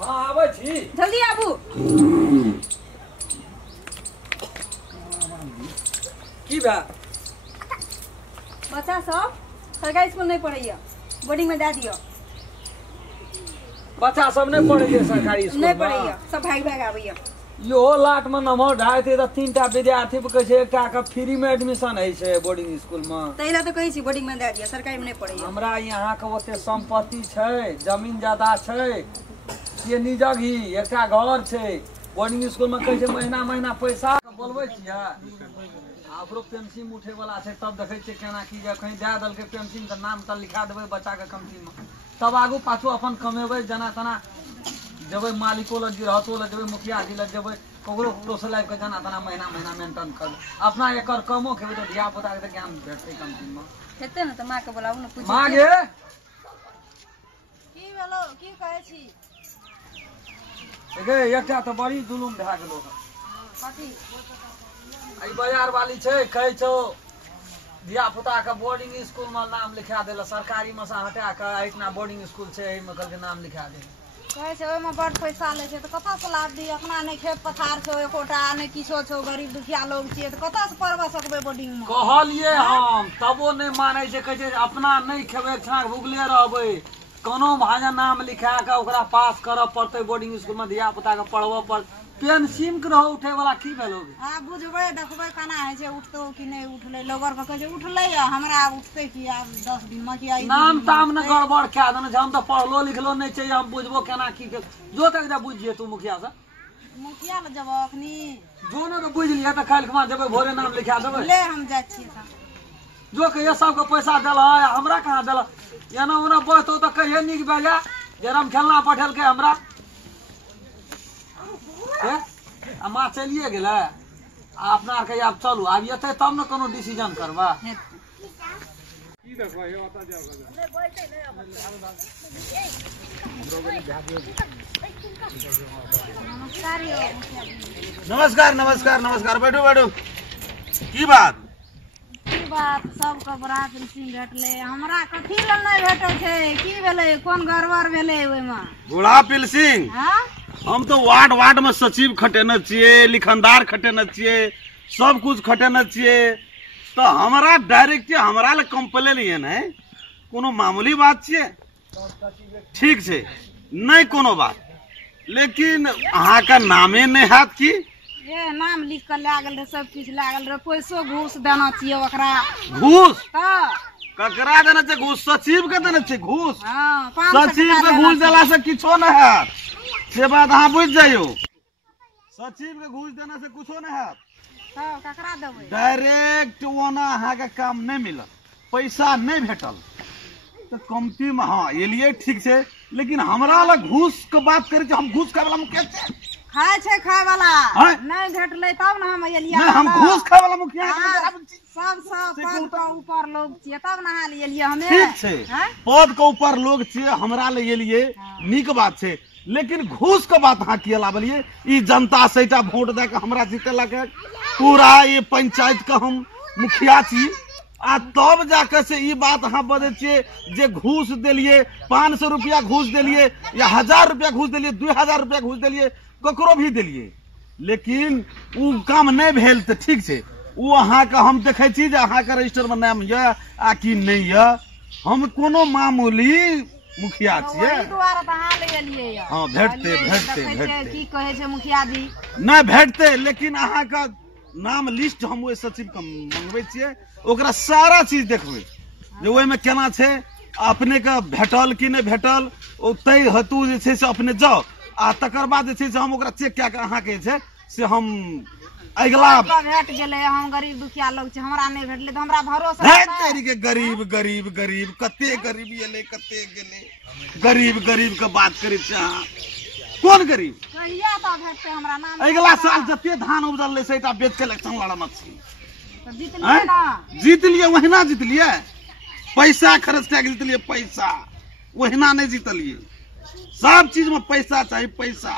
हां आबै छी जल्दी आबू। की बा बच्चा सब सरकारी स्कूल नहीं पढ़ैया, बोर्डिंग में दे दियो। बच्चा सब नहीं पढ़ैया सरकारी स्कूल नहीं पढ़ैया, सब भाग भाग आबैया। यो लाट में नमहर ढाइते त तीनटा विद्यार्थी पे कहै छै एकटा के फ्री में एडमिशन है छै बोर्डिंग स्कूल में। तैला तो कहै छी बोर्डिंग में दे दियो, सरकारी में नहीं पढ़ैया। हमरा यहाँ के ओते संपत्ति छै, जमीन जायदाद छै, ये निजग ही एकटा घर छै। बोर्डिंग स्कूल में कहै छै महीना महीना पैसा बोलबै छियै। आबरो पेंशन उठे वाला छै तब देखै छियै केना की जे कहीं दे देलकै पेंशन त नाम त लिखा देबै बच्चा के कमती में, तब आगू पाछू अपन कमेबै जना तना जबै मालिको लग गिरहतो लग जबै मुखिया जी लग जबै ककरो ककरो से लाइब के जना तना महीना महीना मेंटेन कर अपना एकर कमो खेबै त धिया पुता के ज्ञान भेटतै कमती में। हेतै न त माँ के बोलाऊ न पूछ। माँ गे की भेलो, की कहै छी? गे एकटा त बड़ी जुलुम भए गेलो कथी? आई बाजार वाली छै कहै छौ धिया पुता के बोर्डिंग स्कूल में नाम लिखा देला, सरकारी में से हटा के इतना बोर्डिंग स्कूल छै एहि में कहलकै नाम लिखा दे। कहै छै ओहिमे बड़ पैसा लै छै त कतऽ से लाभ दी? अपना नहि खेत पथार छौ एकोटा, नहि किछो छौ, गरीब दुखिया लोग छियै त कतऽ से पढ़बा सकबै बोर्डिंग में? कहलिए हम तबो नहीं मानै छै, कहै छै अपना नहीं खेबै छाक भुगले रहबै, कोनो भाजा नाम लिखा के ओकरा पास करऽ पड़तै बोर्डिंग स्कूल में धिया पुता के पढ़बऽ पड़। पेंशन के रहो उठे वाला की भेलो? हां बुझबै देखबै केना है छै, उठतो कि नहीं उठलै। लोगर के कहै छै उठलै हमरा उठतै कि आब 10 दिन में कि आई नाम ताम न गड़बड़ कै देने हम तो पढ़लो लिखलो नहीं चाहिए, हम बुझबो केना की जो तक जा बुझिए तू मुखिया से। मुखिया ल जब अखनी जो न तो बुझ लिया त काल खमा जबै भोरे नाम लिखा देबै। ले हम जाय छियै त जो के ये सब के पैसा देला हमरा कहां देला? एना ओना बतो त कहिए निक बेजा जरम खेलना पठल के हमरा आ माँ चलिए गेलै आ अपना आर के आब चलू आब एतै तब न कोनो डिसीजन करबा। की देखबा हे बता जाओ ले बैठे नमस्कार। नमस्कार नमस्कार नमस्कार, बैठो बैठो। की बात सबके बड़ा पेंशन भेटलै, हमरा कथी ल नहीं भेटै छै? की भेलै, कोन गड़बड़ भेलै ओइमे? बूढ़ा पेंशन हां हम तो वार्ड वार्ड में सचिव खटेने छिए, लिखनदार खटेने छिए, सब कुछ खटेने छिए, तो हमारा डायरेक्ट हमरा ले कंप्लेन लिए नहीं कोनो मामूली बात छिए, ठीक छै नहीं कोनो बात, लेकिन अहाँ का नामे नहीं हाथ की ये नाम लिख के ला गेल रहे, सब चीज ला गेल रहे, पैसो घूस देना चाहिए ओकरा। घूस त ककरा देना चाहिए? घूस सचिव के देना चाहिए घूस। हां सचिव के घूस देला से किछो नहीं है, से बात अहाँ बुझ जाइयो। सचिव के घूस देना से कुछो नहीं है, त ककरा देबै? डायरेक्ट ओना अहाँ के काम नहीं मिलल, पैसा नहीं भेटल तो कमती में हाँ एलिए ठीक छै, लेकिन हमरा लग घूस के बात करे हम घूस खाय वाला मुखिया छै? खाय छै खाय वाला हैं? नहीं भेटलै तब न हम एलिया। नहीं हम घूस खाय वाला मुखिया सब पद के ऊपर लोग छियै तब नहा लिए हमें। ठीक छै, पद के ऊपर लोग छियै, हमरा ले एलिए नीक बात छै, लेकिन घूस के बात अहाँ किया लाबलिए? ई जनता सैटा वोट दे के हमरा जीतेलक, पूरा ये पंचायत के हम मुखिया छी, आ तब जाके से ई बात अहाँ बजे छिए जे घूस देलिए, 500 रुपया घूस देलिए या 1000 रुपया घूस देलिए, 2000 रुपया घूस देलिए, ककरो भी देलिए, लेकिन उ काम नहीं भेल त ठीक छै, उ अहाँ के हम देखे छी जे अहाँ के रजिस्टर में नाम ये आ कि नहीं ये, हम कोनो मामूली मुखिया छियै। ओही दुआरे त अहाँ ले एलियै य। हां भेटते भेटते भेटते की कहै छै मुखिया जी? नहीं भेटते, लेकिन अहाँ का नाम लिस्ट हम ओइ सचिव के मंगबै छियै, ओकरा सारा चीज देखबै जे ओइ में केना छै, अपने के भेटल कि नहीं भेटल, ओ तय हेतु जे छै से अपने जाओ, आ तकर बाद जे छै से हम ओकरा चेक कए के अहाँ के जे छै से हम अगला भेट गेलै, हम गरीब दुखिया लोग छै, हमरा नहीं भेटलै त हमरा भरोसा तेरी के गरीब गरीब गरीब कते गरीबी एले कते गेले, गरीब गरीब के बात करे छै अहाँ? कौन गरीब? कहिया त भेटतै हमरा नाम? अगला साल जते धान उपजल ले सेटा बेच के इलेक्शन लड़ना छी, त जीत लियै ना? जीत लिए वहिना जीत लिए, पैसा खर्च के जीतलिए, पैसा वहिना नहीं जीतलिए, सब चीज में पैसा चाहिए पैसा।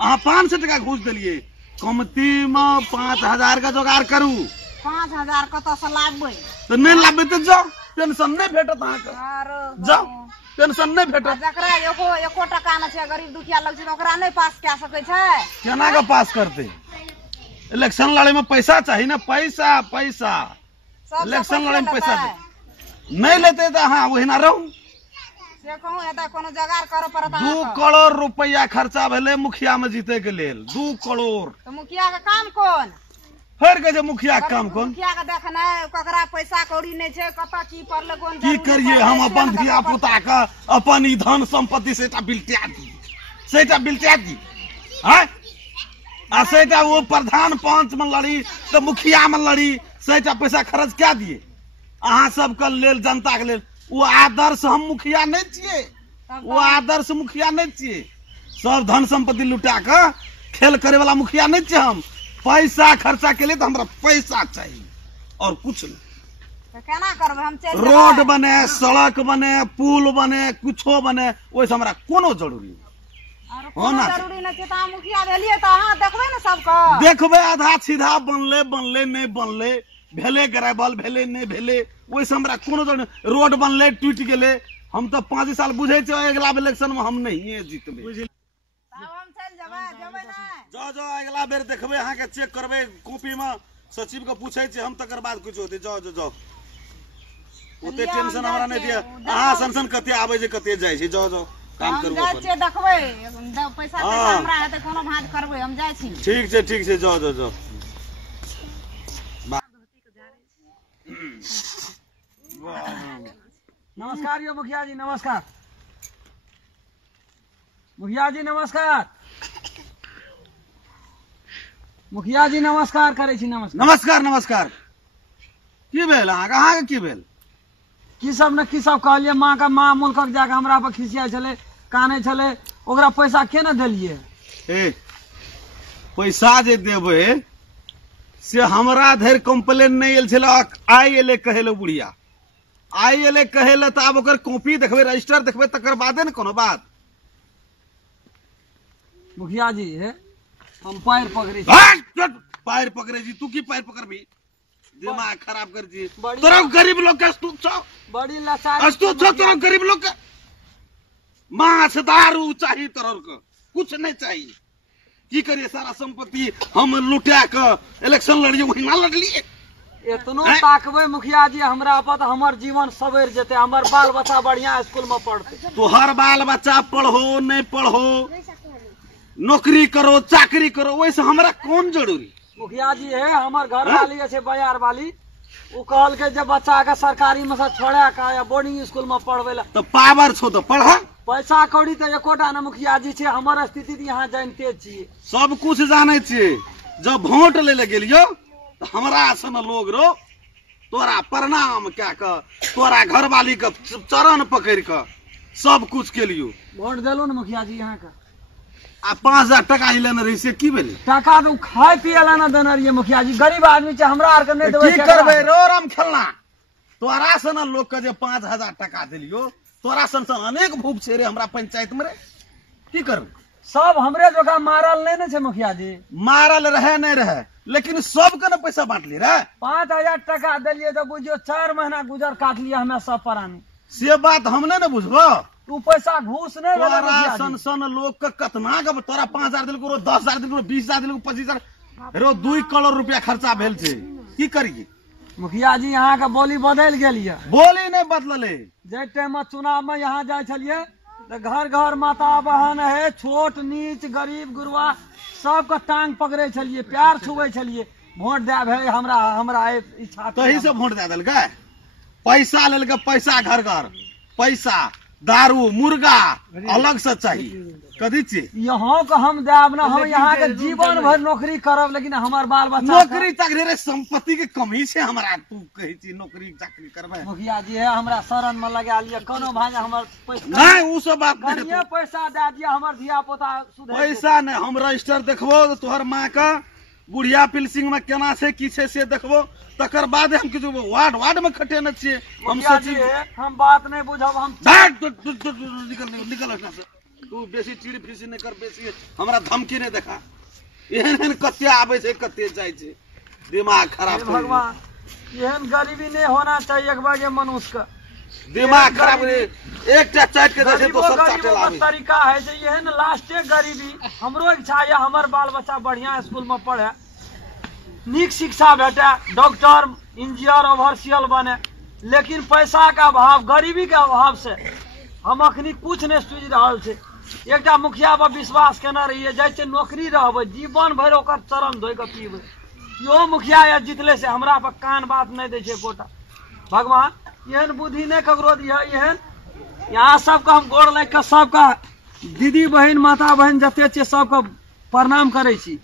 अहाँ 500 टका घूस दिलिए, कमती में 5000 का जोगाड़ करू। 5000 कत से लाबबै? तो नहीं लाबे तो जाओ पेंशन नहीं भेटत अहाँके आरो जाओ पेंशन नहीं भेटत जकरा एको टका न छै गरीब दुखिया लोग छै ओकरा नहीं पास कए सकै छै केना के पास करते इलेक्शन लड़े में पैसा चाहिए ना पैसा पैसा सब इलेक्शन लड़े में पैसा नहीं लेते तो हाँ वही ना रहू से कहूं एता कोनो जगार करे पड़त 2 करोड़ रुपया खर्चा भेले मुखिया में जीते के लेल 2 करोड़ तो मुखिया के काम कोन फेर के जे मुखिया के काम कोन मुखिया के देखनाइ ककरा पैसा कौड़ी नहीं छै कत की पड़ले कोन की करिए हम अपन धिया पुता के अपन ई धन संपत्ति सेटा बिलटिया दी हैं आ सेटा वो प्रधान पंच में लड़ी तो मुखिया में लड़ी सेटा पैसा खर्च क्या दिए अहाँ सब के लेल जनता के लेल वो आदर्श हम मुखिया नहीं छिए वो आदर्श मुखिया नहीं छिए सब धन संपत्ति लुटा के खेल करे वाला मुखिया नहीं छिए हम पैसा खर्चा के लिए तो हमरा पैसा चाहिए और कुछ नहीं तो केना करबे हम चल रोड बने सड़क बने पुल बने कुछो बने वैसे हमरा कोनो जरूरी नहीं होना जरूरी नहीं छै त मुखिया भेलिए त अहाँ देखबै न सबको देखबे आधा सीधा बनले नहीं बनले भेले ग्रेवल भेले नहीं भेले वैसे हमरा कोनो जरूरी नहीं। रोड बनले टूट गेले हम तो 5 साल बुझे छे अगला इलेक्शन में हम नहीं जीतबे तब हम चल जेबै ना जाओ अगला बेर देखबे अहाँ के चेक करबे कॉपी में सचिव के पूछे छे हम तकर बाद कुछ होते जाओ ओते टेंशन हमरा नहीं दिया अहाँ सन कते आवे जे कते जाय छे जाओ काम करू हम जाय देखबै पैसा हमरा हेते कोनो भांज करबै हम जाय छी ठीक छे जाओ नमस्कार यो मुखिया जी नमस्कार मुखिया जी नमस्कार मुखिया जी नमस्कार करे छी नमस्कार की भेल अहाँ के की भेल की सब कहलिए माँ का माँ मुल्कक जाके हमरा पर खिसिया छले काने छले ओकरा पैसा के न देलिए ए पैसा जे देबे से हमरा धर कंप्लेन नहीं आयल छले आई एले कहेले बुढ़िया आई एले कहेले त अब ओकर कॉपी देखबे रजिस्टर देखबे तकर बादे न कोनो बात मुखिया जी है हम पैर पकड़े पैर पकड़े जी तू की पैर पकड़बी दिमाग खराब कर जी बड़ी- तोरा गरीब लोग के अस्तूत छौ बड़ी लाचारी अस्तूत छौ तोरा गरीब लोग के माछ दारू चाहिए तोरा के कुछ नहीं चाहिए की करिए सारा संपत्ति हम लुटा के इलेक्शन लड़िए वही ना लड़लिए इतनो ताकबे मुखिया जी हमरा पर तो हमर जीवन सवेर जेते हमर बाल बच्चा बढ़िया स्कूल में पढ़ते तोहर बाल बच्चा पढ़ो नहीं पढ़ो नौकरी करो चाकरी करो वैसे हमरा कौन जरूरी मुखिया जी है हमर घर वाली है बयार वाली वो कहल के जब बच्चा के सरकारी में से छोड़ा का या बोर्डिंग स्कूल में पढ़वे ला तो पावर छो तो पढ़ पैसा कौड़ी तो एकोटा न मुखिया जी छे हमर स्थिति यहाँ जानते छिए सब कुछ जाने छिए जब वोट ले गेलियो तो हमरा सन लोग रो तोरा प्रणाम क्या कर तोरा घर वाली के चरण पकड़ के सब कुछ के लियो वोट दिलो न मुखिया जी यहाँ का आ 5000 टका ही लेने रही से की भेले टका तो खाए पिए ला न देना रहिए मुखिया जी गरीब आदमी छे हमरा आर के नहीं देबे की करबे रोरम खेलना तोरा सन लोग के जे 5000 टका दिलियो तोरा सन अनेक भूख छे रे हमरा पंचायत में रे की करबे सब हमरे जोगा मारल नहीं न छे मुखिया जी मारल रहे नहीं रहे लेकिन सबके न पैसा बांट ली रे 5000 टका दिलिए तो बुझियो 4 महीना गुजर काट लिया हमें सब परानी से बात हमने न बुझबो तू पैसा घूस नहीं देला तोरा मुखिया सन जी सन लोग के कतना के तोरा 5000 दिल को 10000 दिल को 20000 दिल को 25000 रो 2 करोड़ रुपया खर्चा भेल छे की करिए मुखिया जी यहाँ का बोली बदल गेलिए बोली नहीं बदलले जे टाइम चुनाव में यहाँ जाए छलिए तो घर घर माता बहन है छोट नीच गरीब गुरुआ सबके टांग पकड़े छलिए प्यार छुए छलिए वोट दे भाई हमरा इच्छा तही से वोट दे देलकै पैसा लेलकै पैसा घर घर पैसा दारू मुर्गा अलग से चाहिए कथी छियै यहाँ को हम देब ना हम यहाँ के जीवन भर नौकरी करब लेकिन हमार बाल बच्चा नौकरी चाकरी रे संपत्ति के कमी छे हमरा तू कहै छी नौकरी चाकरी करबै मुखिया जी है हमरा शरण में लगा लिया कोनो भांजा हमर पैसा नहीं उ सब बात नहीं कनिये पैसा दे दिया हमर धिया पुता सुधर पैसा नहीं हम रजिस्टर देखबो तोहर माँ का बुढ़िया पिलसिंग में केना छै की छै से देखबो तकर बाद हम किछु वार्ड में खटेने छियै हम मुखिया जी सोची है हम बात नहीं बुझब हम निकल तू बेसी चिड़ फिसी नहीं कर बेसी हमरा धमकी नहीं देखा एहन कते आबे छै कते जाय छै दिमाग खराब हे भगवान एहन गरीबी नहीं होना चाहिए एक बार मनुष्य का दिमाग खराब रे एकटा चाट के देखे तो सब चाटे गरीबों लावे का तरीका है जे एहन लास्टे गरीबी हमरो इच्छा है हमर बाल बच्चा बढ़िया स्कूल में पढ़े नीक शिक्षा भेटे डॉक्टर इंजीनियर ओवरसियल बने लेकिन पैसा का अभाव गरीबी के अभाव से हम अखनी कुछ नहीं सूझ रहा है एकटा मुखिया पर विश्वास केना रहिए जैसे नौकरी रहबै जीवन भरि ओकर चरण धोइ के पीबै यो मुखिया या जितले से हमरा पर कान बात नहीं दै छै कोटा भगवान एहन बुद्धि नहीं ककरो दिया एहन यहाँ सबके हम गोड़ लागि के सबका दीदी बहन माता बहन जते छै सबके प्रणाम करै छी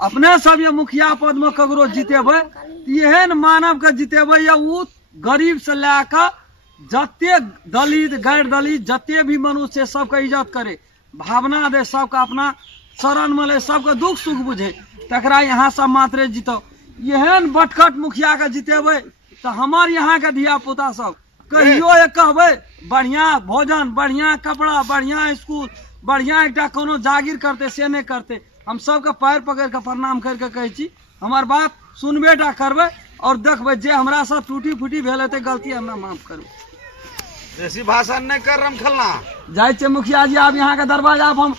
अपने सब ये मुखिया पद में ककरो जितेबै एहन मानव के जितेबै या उ गरीब से लैके जते दलित गैर दलित जते भी मनुष्य सबके इज्जत करे भावना दे सबके अपना शरण में ले सबके दुख सुख बुझे तकरा यहाँ सब मात्रे जीतो एहन बटखट मुखिया के जितेबै तो हमार यहाँ के धिया पुता सब कहियो कहबै बढ़िया भोजन बढ़िया कपड़ा बढ़िया स्कूल बढ़िया एकटा कोनो जागीर करते से नहीं करते हम सबके पैर पकड़ के प्रणाम करके कहै छी हमार बात सुनबेटा करबै और देखबै जे हमरा से टूटी फूटी भेल हेतै गलती हमरा माफ करबै ऐसी भाषण नहीं कर रम खलना जाय छे मुखिया जी आब यहाँ के दरवाजा पर हम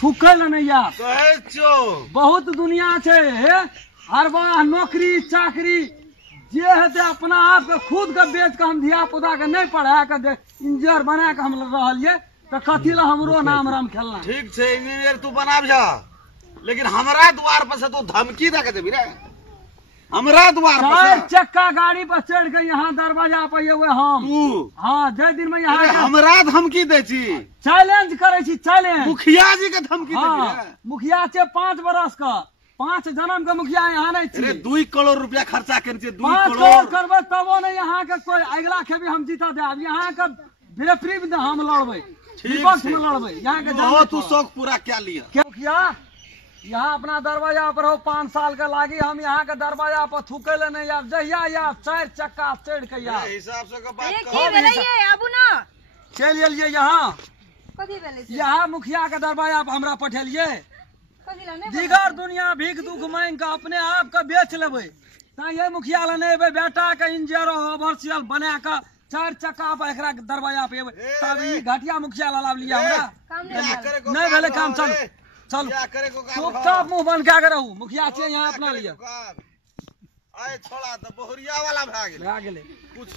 थूकै ले नहीं आब कहै छो बहुत दुनिया छे हरवाह नौकरी चाकरी जे हेतै अपना आप के खुद के बेच के हम धिया पुता के नहीं पढ़ा के इंजीनियर बना के हम रहलिए तो कथी ला हमरो नाम राम खेलना ठीक छे इंजीनियर तू बनाब जा लेकिन हमरा द्वार पर से तू धमकी दे के देबी रे हमरा द्वार पर चार से चक्का गाड़ी पर चढ़ के यहाँ दरवाजा पर ये हम तू हाँ जे दिन में यहाँ हमरा धमकी दे छी चैलेंज करे छी चैलेंज मुखिया जी के धमकी दे हाँ मुखिया छे 5 बरस का 5 जन्म के मुखिया यहाँ नहीं अरे छी 2 करोड़ रुपया खर्चा कर छी 2 5 करोड़ करोड़ करबै तबो नहीं यहाँ के कोई अगला खेबी हम जीता दे अब यहाँ के विपरीत हम लड़बै विपक्ष में लड़बै यहाँ के बहुत तू शौक पूरा क्या लिया क्या मुखिया यहाँ अपना दरवाजा पर हो 5 साल के लागी हम यहाँ के दरवाजा पर थूके ले नहीं आब जहिया या 4 चक्का चढ़ के या हिसाब से के बात ये कर की भेलै ये आबू ना चल एलिए यहाँ कथी भेलै से यहाँ मुखिया के दरवाजा पर हमरा पठेलिए कथी ला नहीं दिगर दुनिया भीख दुख मांग के अपने आप के बेच लेबै ता ये मुखिया ला नहीं एबै बेटा के इंजीनियर ओवरसियल बना के 4 चक्का पर एकरा दरवाजा पे एबै तब ई घटिया मुखिया ला लाभ लिया हमरा काम नहीं नहीं भेले काम चल चल क्या करे को काम चुपचाप मुंह बंद क्या रहू मुखिया छियै यहाँ अपना लिए आए छोड़ा तो बहुरिया वाला भाग गेल भए गेलै कुछ